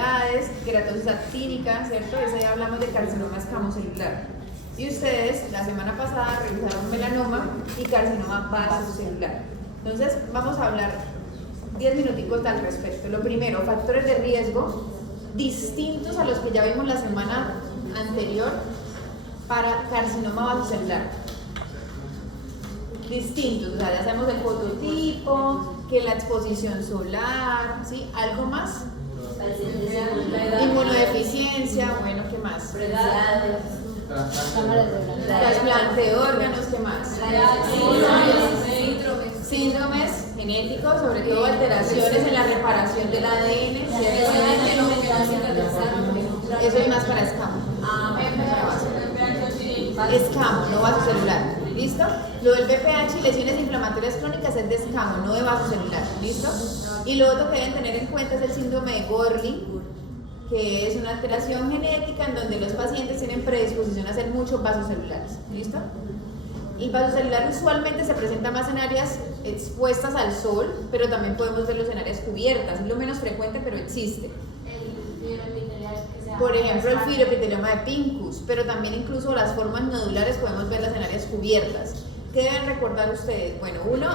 enfermedades, queratosis actínica, ¿cierto? Ese día hablamos de carcinoma escamocelular. Y ustedes la semana pasada revisaron melanoma y carcinoma vasocelular. Entonces vamos a hablar 10 minuticos al respecto. Lo primero, factores de riesgo distintos a los que ya vimos la semana anterior para carcinoma vasocelular. Distintos, o sea, ya sabemos el fototipo, que la exposición solar, ¿sí? ¿Algo más? Inmunodeficiencia, bueno, ¿qué más? Trasplante de órganos, ¿qué más? Síndromes genéticos, sobre todo alteraciones en la reparación del ADN, ¿cierto? Eso es más para escamo. Escamo, no vasocelular. ¿Listo? Lo del BPH y lesiones inflamatorias crónicas es de escamo, no de vasocelular. ¿Listo? Y lo otro que deben tener en cuenta es el síndrome de Gorlin, que es una alteración genética en donde los pacientes tienen predisposición a ser muchos vasocelulares. ¿Listo? El vasocelular usualmente se presenta más en áreas expuestas al sol, pero también podemos verlos en áreas cubiertas. Es lo menos frecuente, pero existe. Por ejemplo, el fibroepitelioma de Pincus, pero también incluso las formas nodulares podemos verlas en áreas cubiertas. ¿Qué deben recordar ustedes? Bueno, uno,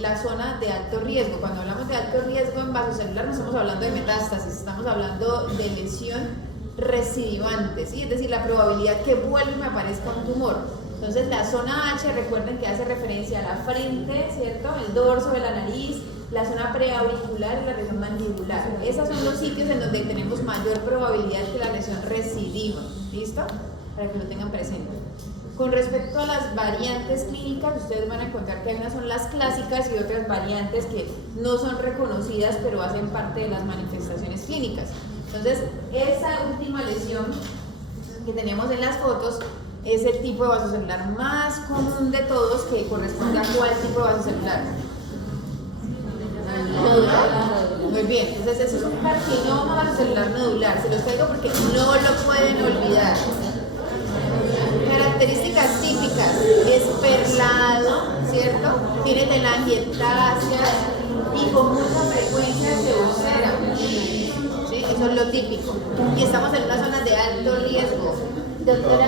la zona de alto riesgo. Cuando hablamos de alto riesgo en vasocelular no estamos hablando de metástasis, estamos hablando de lesión recidivante, ¿sí? Es decir, la probabilidad que vuelva y me aparezca un tumor. Entonces la zona H, recuerden que hace referencia a la frente, ¿cierto? El dorso de la nariz, la zona preauricular y la región mandibular. Esos son los sitios en donde tenemos mayor probabilidad que la lesión recidiva. ¿Listo? Para que lo tengan presente. Con respecto a las variantes clínicas, ustedes van a encontrar que hay unas son las clásicas y otras variantes que no son reconocidas, pero hacen parte de las manifestaciones clínicas. Entonces, esa última lesión que tenemos en las fotos es el tipo de vasocelular más común de todos, que corresponde a cuál tipo de vasocelular. Muy bien, entonces eso es un carcinoma vasocelular nodular. Se los traigo porque no lo pueden olvidar. Características típicas: es perlado, ¿cierto? Tiene telangiectasias y con mucha frecuencia se ulcera. ¿Sí? Eso es lo típico. Y estamos en una zona de alto riesgo. Doctora,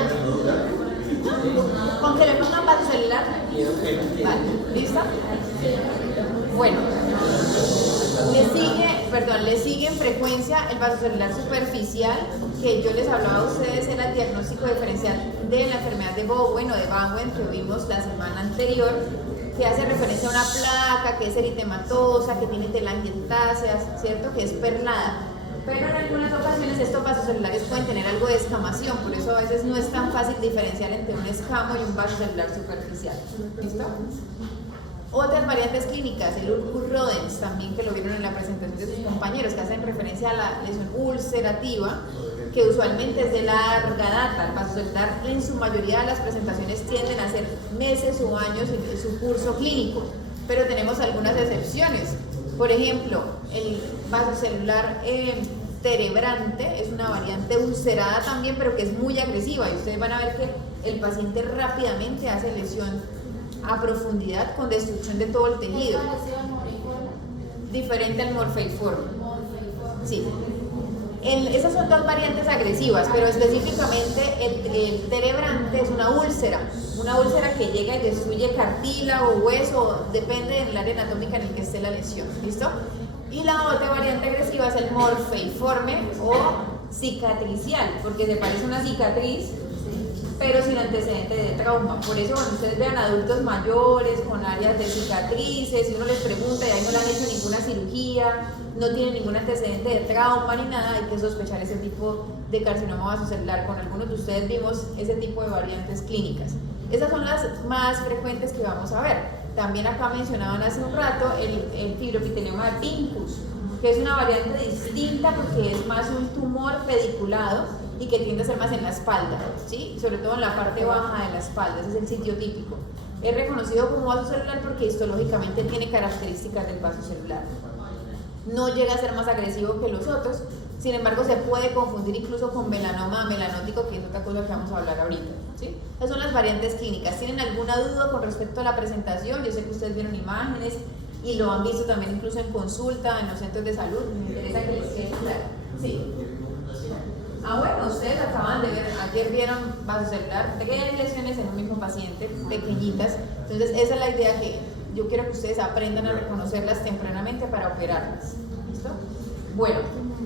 ¿con que le pongan vasocelular? Vale, ¿listo? Bueno, le sigue en frecuencia el vasocelular superficial, que yo les hablaba a ustedes, era el diagnóstico diferencial de la enfermedad de Bowen o de Bowen que vimos la semana anterior, que hace referencia a una placa que es eritematosa, que tiene telangiectasias, ¿cierto? Que es perlada. Pero en algunas ocasiones estos vasocelulares pueden tener algo de escamación, por eso a veces no es tan fácil diferenciar entre un escamo y un vasocelular superficial. ¿Listo? Otras variantes clínicas, el Ulcus rodens, también que lo vieron en la presentación de sus compañeros, que hacen referencia a la lesión ulcerativa, que usualmente es de larga data. El vasocelular en su mayoría de las presentaciones tienden a ser meses o años en su curso clínico, pero tenemos algunas excepciones. Por ejemplo, el vasocelular terebrante es una variante ulcerada también, pero que es muy agresiva, y ustedes van a ver que el paciente rápidamente hace lesión a profundidad con destrucción de todo el tejido. Diferente al morfeiforme. Sí. Esas son dos variantes agresivas, pero específicamente el terebrante es una úlcera que llega y destruye cartílago, hueso, depende del área anatómica en el que esté la lesión. ¿Listo? Y la otra variante agresiva es el morfeiforme o cicatricial, porque se parece a una cicatriz, pero sin antecedente de trauma. Por eso cuando ustedes vean adultos mayores con áreas de cicatrices y uno les pregunta y ahí no le han hecho ninguna cirugía, no tienen ningún antecedente de trauma ni nada, hay que sospechar ese tipo de carcinoma vasocelular. Con algunos de ustedes vimos ese tipo de variantes clínicas. Esas son las más frecuentes que vamos a ver. También acá mencionaban hace un rato el fibroepitelioma de Pincus, que es una variante distinta porque es más un tumor pediculado y que tiende a ser más en la espalda, ¿sí? Sobre todo en la parte baja de la espalda, ese es el sitio típico. Es reconocido como vasocelular porque histológicamente tiene características del vasocelular. No llega a ser más agresivo que los otros, sin embargo se puede confundir incluso con melanoma melanótico, que es otra cosa que vamos a hablar ahorita, ¿sí? Esas son las variantes clínicas. ¿Tienen alguna duda con respecto a la presentación? Yo sé que ustedes vieron imágenes, y lo han visto también incluso en consulta, en los centros de salud. Me interesa que les quede claro. Sí. Ah, bueno, ustedes acaban de ver, ayer vieron vasocelular, tres lesiones en un mismo paciente, pequeñitas. Entonces, esa es la idea, que yo quiero que ustedes aprendan a reconocerlas tempranamente para operarlas. ¿Listo? Bueno,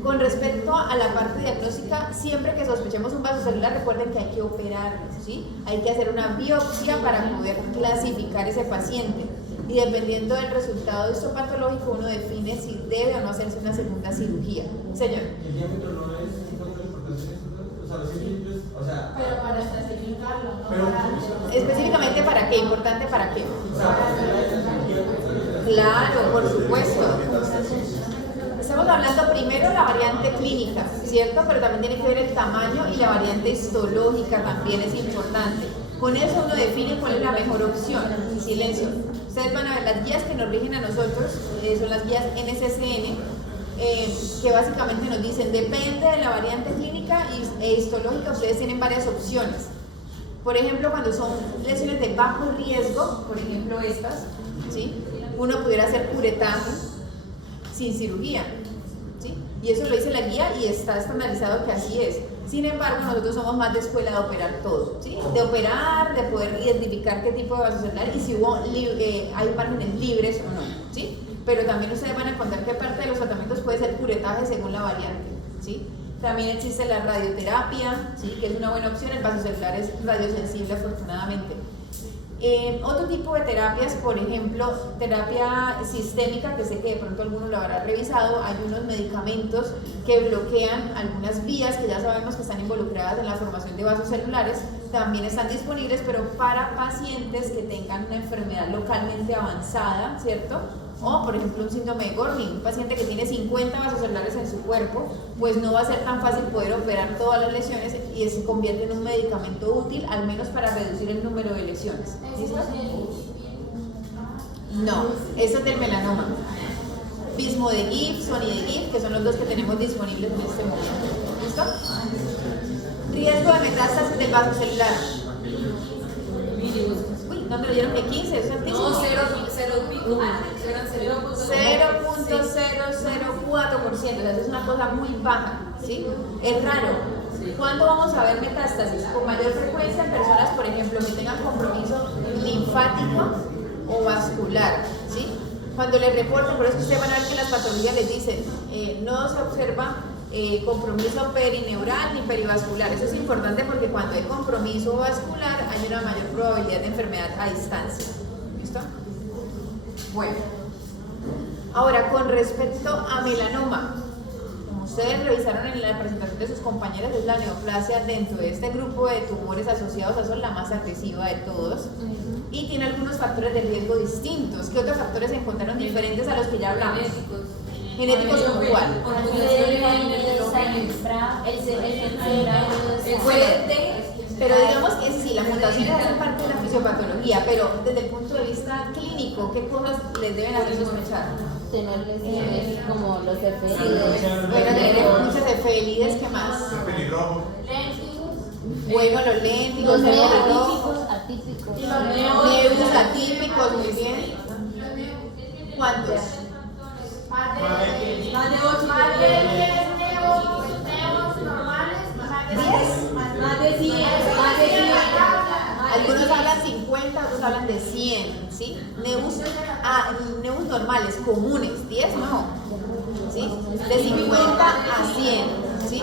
con respecto a la parte diagnóstica, siempre que sospechemos un vasocelular, recuerden que hay que operarlas, ¿sí? Hay que hacer una biopsia para poder clasificar ese paciente. Y dependiendo del resultado histopatológico, uno define si debe o no hacerse una segunda cirugía. Señor. El diámetro no es importante, o sea, los centímetros, o sea. Pero para especificarlo, ¿no? Pero, Específicamente para qué, importante para qué. o sea, Claro, por supuesto. Estamos hablando primero de la variante clínica, ¿cierto? Pero también tiene que ver el tamaño, y la variante histológica también es importante. Con eso uno define cuál es la mejor opción. Silencio. Ustedes van a ver las guías que nos rigen a nosotros, son las guías NCCN, que básicamente nos dicen, depende de la variante clínica e histológica, ustedes tienen varias opciones. Por ejemplo, cuando son lesiones de bajo riesgo, por ejemplo estas, ¿sí? Uno pudiera hacer curetaje sin cirugía, ¿sí? Y eso lo dice la guía y está estandarizado que así es. Sin embargo, nosotros somos más de escuela de operar todo, ¿sí? De operar, de poder identificar qué tipo de vasocelular y si hay márgenes libres o no, ¿sí? Pero también ustedes van a encontrar que parte de los tratamientos puede ser curetaje según la variante, ¿sí? También existe la radioterapia, ¿sí? Que es una buena opción. El vasocelular es radiosensible, afortunadamente. Otro tipo de terapias, por ejemplo, terapia sistémica, que sé que de pronto algunos lo habrán revisado. Hay unos medicamentos que bloquean algunas vías que ya sabemos que están involucradas en la formación de vasos celulares. También están disponibles, pero para pacientes que tengan una enfermedad localmente avanzada, ¿cierto? O, por ejemplo, un síndrome de Gorlin, un paciente que tiene 50 vasos celulares en su cuerpo, pues no va a ser tan fácil poder operar todas las lesiones y se convierte en un medicamento útil, al menos para reducir el número de lesiones. ¿Listo? No, eso es del melanoma. Bismodegib, sonidegib, que son los dos que tenemos disponibles en este momento. ¿Listo? Riesgo de metástasis del vaso celular. Uy, ¿no me lo dieron que 15? ¿Eso es altísimo? No, 0.004%, o sea, eso es una cosa muy baja, ¿sí? Es raro. ¿Cuándo vamos a ver metástasis? Con mayor frecuencia en personas, por ejemplo, que tengan compromiso linfático o vascular, ¿sí? Cuando les reportan, por eso ustedes van a ver que las patologías les dicen, no se observa compromiso perineural ni perivascular. Eso es importante porque cuando hay compromiso vascular hay una mayor probabilidad de enfermedad a distancia. ¿Listo? Bueno, ahora con respecto a melanoma, como ustedes revisaron en la presentación de sus compañeras, es la neoplasia dentro de este grupo de tumores asociados a eso, la más agresiva de todos, y tiene algunos factores de riesgo distintos. ¿Qué otros factores se encontraron diferentes a los que ya hablamos? Genéticos como cuál. Pero digamos que sí, las mutaciones hacen parte de la fisiopatología, pero desde el punto de vista clínico, ¿qué cosas les deben hacer sospechar? Tener lesiones como los efelides. Bueno, tenemos muchos efelides, ¿qué más? pelirrojo. Bueno, los léntigos, Los el neos pelirrojo, atípicos. neos atípicos, muy bien. ¿Cuántos? Más de 8. Más de 100. Algunos hablan 50, otros hablan de 100, ¿sí? Neus normales, comunes, 10 no, ¿sí? De 50 a 100, ¿sí?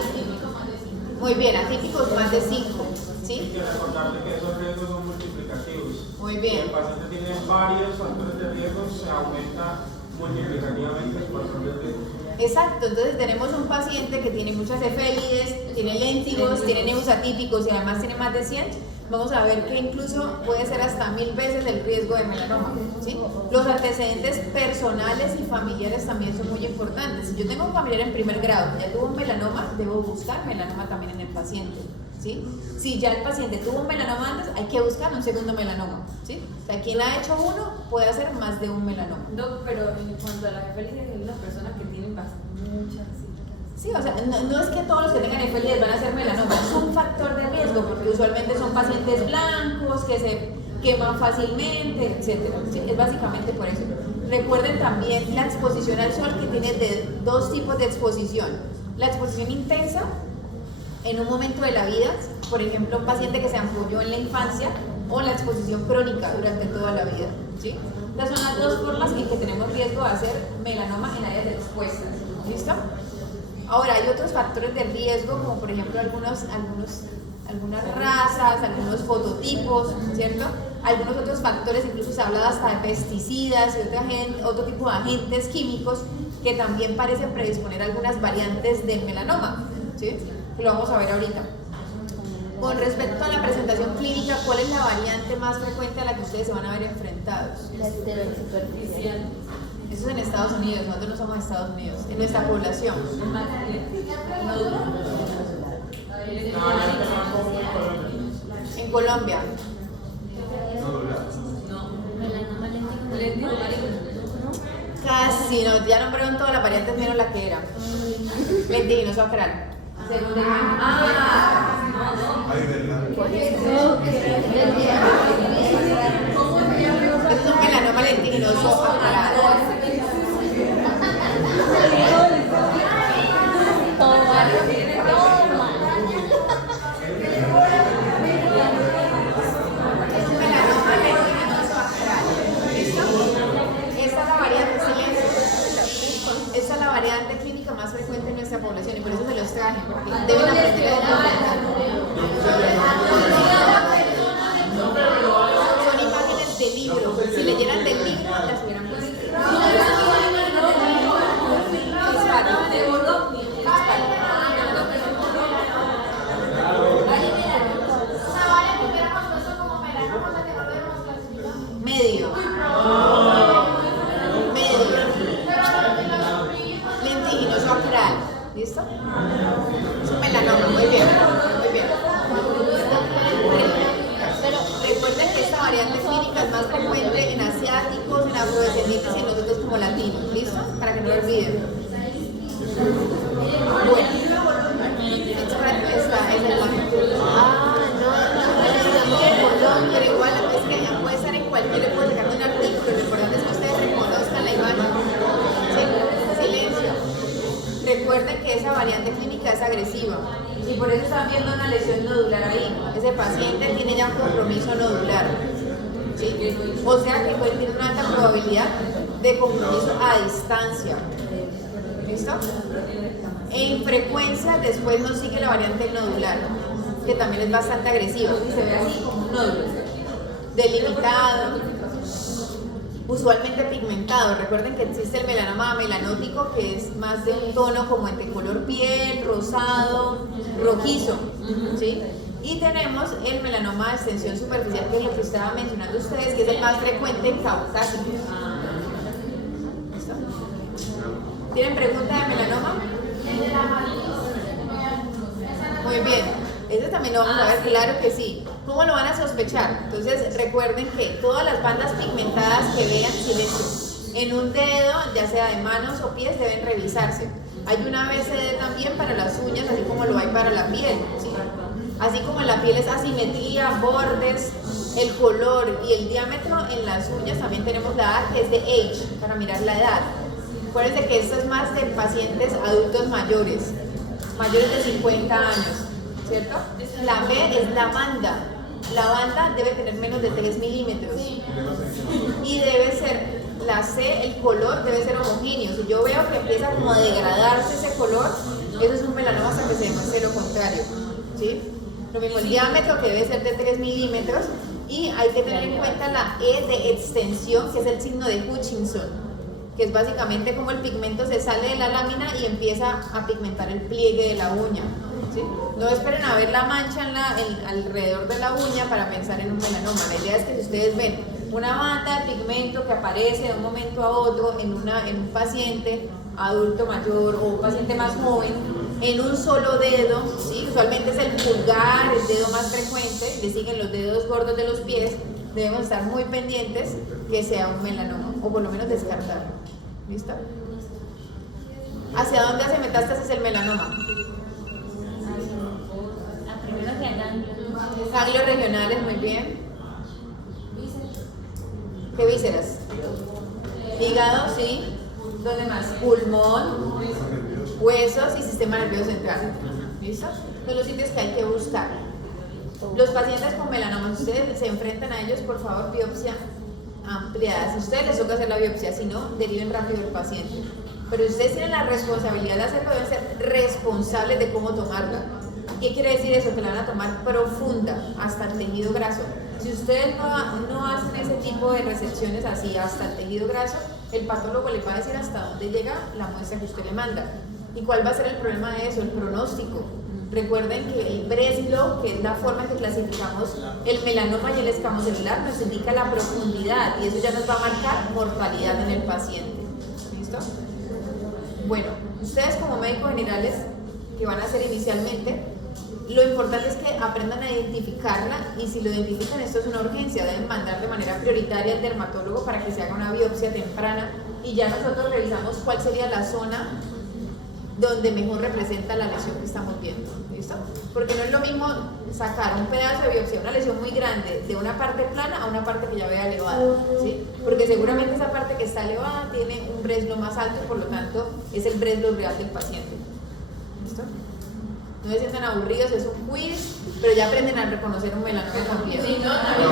Muy bien, atípicos más de 5, ¿sí? Hay que recordarle que esos riesgos son multiplicativos. Muy bien. Si el paciente tiene varios factores de riesgo, se aumenta multiplicativamente los factores de riesgo. Exacto, entonces tenemos un paciente que tiene muchas efélides, tiene léntigos, tiene neus atípicos y además tiene más de 100. Vamos a ver que incluso puede ser hasta 1000 veces el riesgo de melanoma, ¿sí? Los antecedentes personales y familiares también son muy importantes. Si yo tengo un familiar en primer grado que ya tuvo un melanoma, debo buscar melanoma también en el paciente, ¿sí? Si ya el paciente tuvo un melanoma antes, hay que buscar un segundo melanoma, ¿sí? O sea, quien ha hecho uno puede hacer más de un melanoma. No, pero en cuanto a la efelides, hay unas personas que tienen muchas. Sí, o sea, no es que todos los que tengan efelides van a ser melanoma, es un factor de riesgo porque usualmente son pacientes blancos que se queman fácilmente, etc. ¿Sí? Es básicamente por eso. Recuerden también la exposición al sol, que tiene dos tipos de exposición. La exposición intensa en un momento de la vida, por ejemplo, un paciente que se ampolló en la infancia, o la exposición crónica durante toda la vida, ¿sí? Estas son las dos formas en que tenemos riesgo de hacer melanoma en áreas expuestas. ¿Listo? Ahora, hay otros factores de riesgo, como por ejemplo algunas razas, algunos fototipos, ¿cierto? Algunos otros factores, incluso se habla hasta de pesticidas y otro tipo de agentes químicos que también parecen predisponer algunas variantes del melanoma, ¿sí? Que lo vamos a ver ahorita. Con respecto a la presentación clínica, ¿cuál es la variante más frecuente a la que ustedes se van a ver enfrentados? La esteroide superficial. Eso es en Estados Unidos, nosotros no somos Estados Unidos, en nuestra población. La variante más común en Colombia. En Colombia. Casi, no, ya nombraron todas las variantes menos la que era. Lentiginoso acral. Segundo es un melanoma lentiginoso acral. Esa es la variante clínica más frecuente en nuestra población y por eso se los traje, porque deben aprender a documentar. Son imágenes de libro, si leyeran del libro las hubieran visto. Medio. Lentiginoso acral. ¿Listo? Es un melanoma, muy bien. Muy bien. Pero recuerden que esta variante clínica es más frecuente en asiáticos, en afrodescendientes y en nosotros como latinos. ¿Listo? Para que no lo olviden. Bueno. Esta es el pero igual es que puede estar en cualquier, puede sacar un artículo. Lo importante es que ustedes reconozcan la imagen. ¿Sí? Silencio. Recuerden que esa variante clínica es agresiva y por eso están viendo una lesión nodular ahí. Ese paciente tiene ya un compromiso nodular, ¿sí? O sea que puede tener una alta probabilidad de compromiso a distancia. ¿Listo? En frecuencia después nos sigue la variante nodular, que también es bastante agresiva. Se ve así como un nódulo delimitado, usualmente pigmentado. Recuerden que existe el melanoma melanótico, que es más de un tono como entre color piel, rosado, rojizo, ¿sí? Y tenemos el melanoma de extensión superficial, que es lo que estaban mencionando ustedes, que es el más frecuente en caucásicos. ¿Listo? ¿Tienen pregunta de melanoma? Muy bien. Eso también lo vamos a ver, claro que sí. ¿Cómo lo van a sospechar? Entonces recuerden que todas las bandas pigmentadas que vean, silencio, en un dedo, ya sea de manos o pies, deben revisarse. Hay una ABCD también para las uñas, así como lo hay para la piel, ¿sí? Así como en la piel es asimetría, bordes, el color y el diámetro, en las uñas también tenemos la edad, que es de age, para mirar la edad. Acuérdense que esto es más de pacientes adultos mayores de 50 años, ¿cierto? La B es la banda. La banda debe tener menos de 3 milímetros. Y debe ser, la C, el color debe ser homogéneo. Si yo veo que empieza como a degradarse ese color, eso es un melanoma hasta que se demuestre lo contrario, ¿sí? Lo mismo el diámetro, que debe ser de 3 milímetros. Y hay que tener en cuenta la E de extensión, que es el signo de Hutchinson, que es básicamente como el pigmento se sale de la lámina y empieza a pigmentar el pliegue de la uña, ¿sí? No esperen a ver la mancha alrededor de la uña para pensar en un melanoma. La idea es que si ustedes ven una banda de pigmento que aparece de un momento a otro en un paciente adulto mayor o un paciente más joven, en un solo dedo, ¿sí? Usualmente es el pulgar, el dedo más frecuente, le siguen los dedos gordos de los pies, debemos estar muy pendientes que sea un melanoma, o por lo menos descartarlo. ¿Listo? ¿Hacia dónde hace metástasis el melanoma? Primero que ganglios. Ganglios regionales, muy bien. ¿Qué vísceras? Hígado, sí. ¿Dónde más? Pulmón, huesos y sistema nervioso central. ¿Listo? Son los sitios que hay que buscar. Los pacientes con melanoma, si ustedes se enfrentan a ellos, por favor, biopsia ampliada. Si a ustedes les toca hacer la biopsia, si no, deriven rápido el paciente. Pero si ustedes tienen la responsabilidad de hacerlo, deben ser responsables de cómo tomarla. ¿Qué quiere decir eso? Que la van a tomar profunda, hasta el tejido graso. Si ustedes no hacen ese tipo de resecciones así, hasta el tejido graso, el patólogo le va a decir hasta dónde llega la muestra que usted le manda. ¿Y cuál va a ser el problema de eso? El pronóstico. Recuerden que el Breslow, que es la forma en que clasificamos el melanoma y el escamo celular, nos indica la profundidad y eso ya nos va a marcar mortalidad en el paciente. ¿Listo? Bueno, ustedes como médicos generales que van a hacer inicialmente, lo importante es que aprendan a identificarla y si lo identifican, esto es una urgencia, deben mandar de manera prioritaria al dermatólogo para que se haga una biopsia temprana y ya nosotros revisamos cuál sería la zona donde mejor representa la lesión que estamos viendo. ¿Listo? Porque no es lo mismo sacar un pedazo de biopsia, una lesión muy grande, de una parte plana a una parte que ya vea elevada, ¿sí? Porque seguramente esa parte que está elevada tiene un Breslow más alto y por lo tanto es el Breslow real del paciente. ¿Listo? No se sientan aburridos, es un quiz, pero ya aprenden a reconocer un melanoma también. Sí, no, también.